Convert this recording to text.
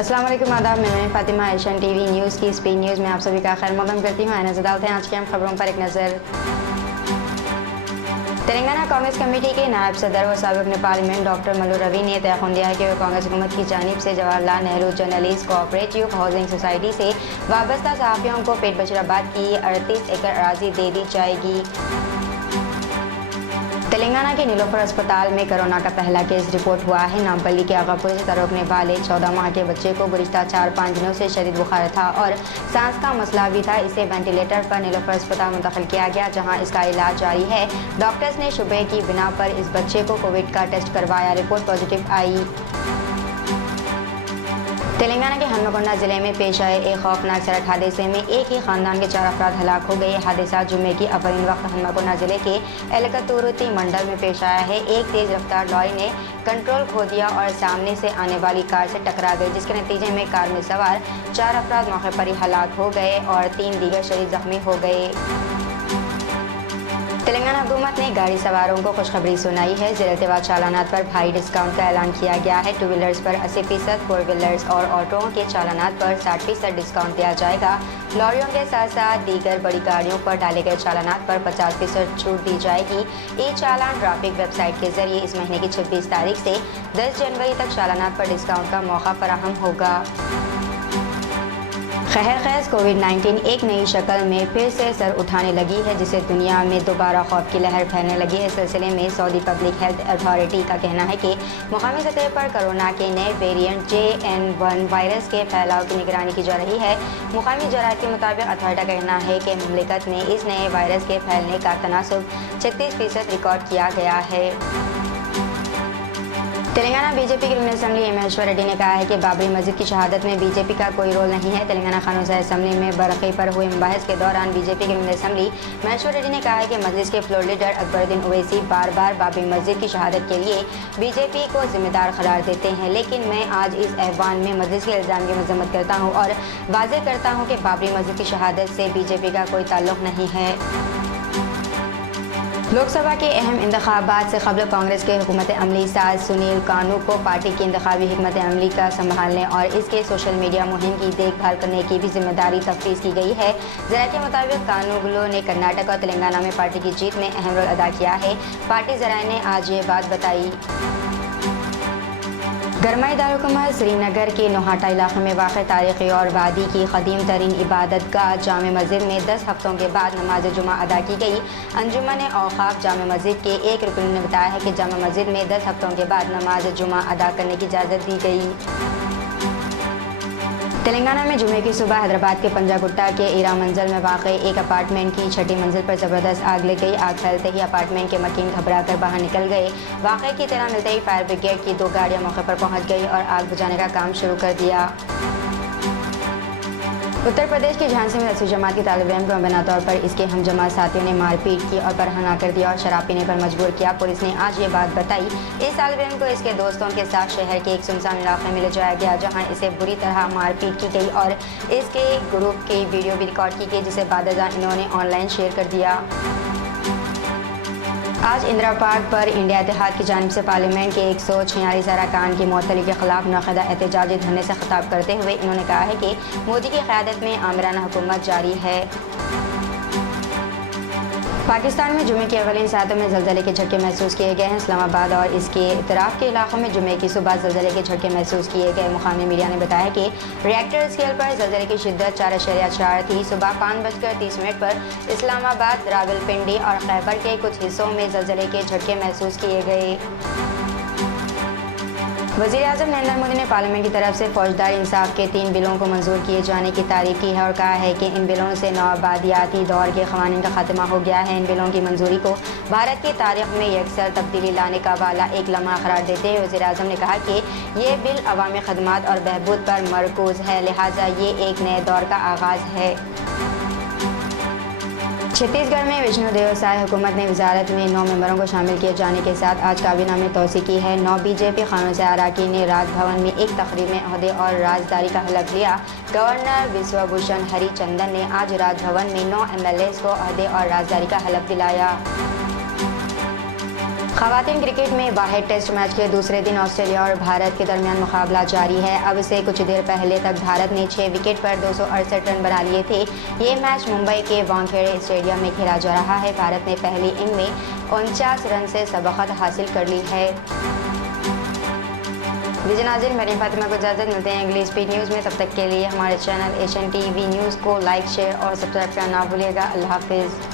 अस्सलाम वालेकुम, आदाब। मैं फातिमा एशियन टीवी न्यूज़ की स्पीड न्यूज़ में आप सभी का खैर मक़दम करती हूँ। नज़र डालते हैं आज की अहम खबरों पर एक नज़र। तेलंगाना कांग्रेस कमेटी के नायब सदर व साबिक़ ने पार्लियामेंट डॉक्टर मल्लू रवि ने तयख़ुन दिया है कि वह कांग्रेस हुकूमत की जानिब से Jawaharlal Nehru journalist cooperative housing society से वाबस्ता सहाफ़ियों को पेट बशीराबाद की 38 एकड़ अराज़ी दे दी जाएगी। तेलंगाना के नीलोफर अस्पताल में कोरोना का पहला केस रिपोर्ट हुआ है। नामपल्ली के आगापुर से तरोकने वाले 14 माह के बच्चे को गुज़िश्ता 4-5 दिनों से शदीद बुखार था और सांस का मसला भी था। इसे वेंटिलेटर पर नीलोफर अस्पताल मुंतकिल किया गया, जहां इसका इलाज जारी है। डॉक्टर्स ने शुबे की बिना पर इस बच्चे को कोविड का टेस्ट करवाया, रिपोर्ट पॉजिटिव आई। तेलंगाना के हनुमकोंडा जिले में पेश आए एक खौफनाक सड़क हादसे में एक ही खानदान के 4 अफराद हलाक हो गए। हादसा जुम्मे की अवलिन वक्त हनुमकोंडा जिले के एलकतुरुती मंडल में पेश आया है। एक तेज रफ्तार लॉरी ने कंट्रोल खो दिया और सामने से आने वाली कार से टकरा गई, जिसके नतीजे में कार में सवार 4 अफराद मौके पर ही हलाक हो गए और 3 दीगर शदीद जख्मी हो गए। तेलंगाना हुकूमत ने गाड़ी सवारों को खुशखबरी सुनाई है। ज़िले-ए-तवा चालानात पर भारी डिस्काउंट का ऐलान किया गया है। 2 व्हीलर्स पर 80%, 4 व्हीलर्स और ऑटोओं के चालानात पर 60% डिस्काउंट दिया जाएगा। लॉरियों के साथ साथ दीगर बड़ी गाड़ियों पर डाले गए चालानात पर 50% छूट दी जाएगी। ई चालान ट्रैफिक वेबसाइट के जरिए इस महीने की 26 तारीख से 10 जनवरी तक चालानात पर डिस्काउंट का मौका फराहम होगा। खैर कोविड-19 एक नई शक्ल में फिर से सर उठाने लगी है, जिससे दुनिया में दोबारा खौफ की लहर फैलने लगी है। इस सिलसिले में सऊदी पब्लिक हेल्थ अथॉरिटी का कहना है कि मुकामी सतह पर कोरोना के नए वेरिएंट JN1 वायरस के फैलाव की निगरानी की जा रही है। मुकामी जरायत के मुताबिक अथॉरिटी का कहना है कि मुमलिकत में इस नए वायरस के फैलने का तनासुब 36% रिकॉर्ड किया गया है। तेलंगाना बीजेपी के रुकन असम्बली महेश्वर रेड्डी ने कहा है कि बाबरी मस्जिद की शहादत में बीजेपी का कोई रोल नहीं है। तेलंगाना कानून असम्बली में बरक़ी पर हुए मुबाहिस के दौरान बीजेपी के रुकन असम्बली महेश्वर रेड्डी ने कहा है कि मजलिस के फ्लोर लीडर अकबरुद्दीन ओवैसी बार बार बाबरी मस्जिद की शहादत के लिए बीजेपी को जिम्मेदार करार देते हैं, लेकिन मैं आज इस ऐवान में मजलिस के इल्ज़ाम की मजम्मत करता हूँ और वाज़ेह करता हूँ कि बाबरी मस्जिद की शहादत से बीजेपी का कोई ताल्लुक़ नहीं है। लोकसभा के अहम इंतखाबात से कबल कांग्रेस के हुकूमत अमली साज सुनील कानू को पार्टी की इंतखाबी हिकमत अमली का संभालने और इसके सोशल मीडिया मुहिम की देखभाल करने की भी जिम्मेदारी तफवीज़ की गई है। ज़रा के मुताबिक कानूगुलो ने कर्नाटक और तेलंगाना में पार्टी की जीत में अहम रोल अदा किया है। पार्टी ज़राए ने आज ये बात बताई। गरमाई दारुकुमत श्रीनगर के नोहाटा इलाके में वाक़ तारीख़ी और वादी की क़दीम तरीन इबादत गाह जामे मस्जिद में 10 हफ्तों के बाद नमाज जुमा अदा की गई। अंजुमन औक़ाफ़ जामे मस्जिद के एक रुकन ने बताया है कि जामे मस्जिद में 10 हफ्तों के बाद नमाज जुमा अदा करने की इजाज़त दी गई। तेलंगाना में जुमे की सुबह हैदराबाद के पंजागुट्टा के ईरा मंजिल में वाक़ई एक अपार्टमेंट की 6ठी मंजिल पर ज़बरदस्त आग लग गई। आग फैलते ही अपार्टमेंट के मकीन घबरा कर बाहर निकल गए। वाक़े की इत्तला मिलते ही फायर ब्रिगेड की 2 गाड़ियाँ मौके पर पहुँच गई और आग बुझाने का काम शुरू कर दिया। उत्तर प्रदेश के झांसी में 10वीं जमात की तालिब-इल्म को मुबैना तौर पर इसके हम जमात साथियों ने मारपीट की और बरहना कर दिया और शराब पीने पर मजबूर किया। पुलिस ने आज ये बात बताई। इस तालिब-इल्म को इसके दोस्तों के साथ शहर के एक सुनसान इलाके में ले जाया गया, जहां इसे बुरी तरह मारपीट की गई और इसके ग्रुप की वीडियो भी रिकॉर्ड की गई, जिसे बादशाह इन्होंने ऑनलाइन शेयर कर दिया। आज इंदिरा पार्क पर इंडिया इत्तेहाद की जानिब से पार्लियामेंट के 146 अरकान की मअतली के खिलाफ मुनअक़िदा एहतजाजी धरने से खिताब करते हुए इन्होंने कहा है कि मोदी की क़यादत में आमिराना हुकूमत जारी है। पाकिस्तान में जुमे के अवलिन सातों में ज़लज़ले के झटके महसूस किए गए हैं। इस्लामाबाद और इसके इतराफ़ के इलाक़ों में जुमे की सुबह ज़लज़ले के झटके महसूस किए गए। मुक़ामी मीडिया ने बताया कि रिएक्टर स्केल पर ज़लज़ले की शिद्दत 4.4 थी। सुबह 5:30 पर इस्लामाबाद, रावलपिंडी और खैबर के कुछ हिस्सों में ज़लज़ले के झटके महसूस किए गए। वज़ीर-ए-आज़म नरेंद्र मोदी ने पार्लियामेंट की तरफ से फौजदारी इंसाफ के 3 बिलों को मंजूर किए जाने की तारीफ़ की है और कहा है कि इन बिलों से नौआबादियाती दौर के क़वानीन का खात्मा हो गया है। इन बिलों की मंजूरी को भारत की तारीख़ में यकसर तब्दीली लाने का वाला एक लम्हा करार देते हुए वज़ीर-ए-आज़म ने कहा कि ये बिल अवामी खदमात और बहबूद पर मरकूज़ है, लिहाजा ये एक नए दौर का आगाज़ है। छत्तीसगढ़ में विष्णु देव साय हुकूमत ने वजारत में 9 मेंबरों को शामिल किए जाने के साथ आज काबीना में तोसी की है। 9 बीजेपी कानून से अरकान ने राजभवन में एक तकरीब में अहदे और राजदारी का हलफ लिया। गवर्नर विश्वभूषण हरिचंदन ने आज राजभवन में 9 MLAs को अहदे और राजदारी का हलफ दिलाया। खवातीन क्रिकेट में वाहिद टेस्ट मैच के दूसरे दिन ऑस्ट्रेलिया और भारत के दरमियान मुकाबला जारी है। अब से कुछ देर पहले तक भारत ने 6 विकेट पर 268 रन बना लिए थे। ये मैच मुंबई के वानखेड़े स्टेडियम में खेला जा रहा है। भारत ने पहली इनिंग में 49 रन से सबकत हासिल कर ली है। विजय नाज़रीन, मेरी फातिमा को इजाज़त, मिलते हैं अगली स्पीड न्यूज़ में। तब तक के लिए हमारे चैनल एशियन टीवी न्यूज़ को लाइक, शेयर और सब्सक्राइब करना ना भूलिएगा। अल्लाह हाफिज़।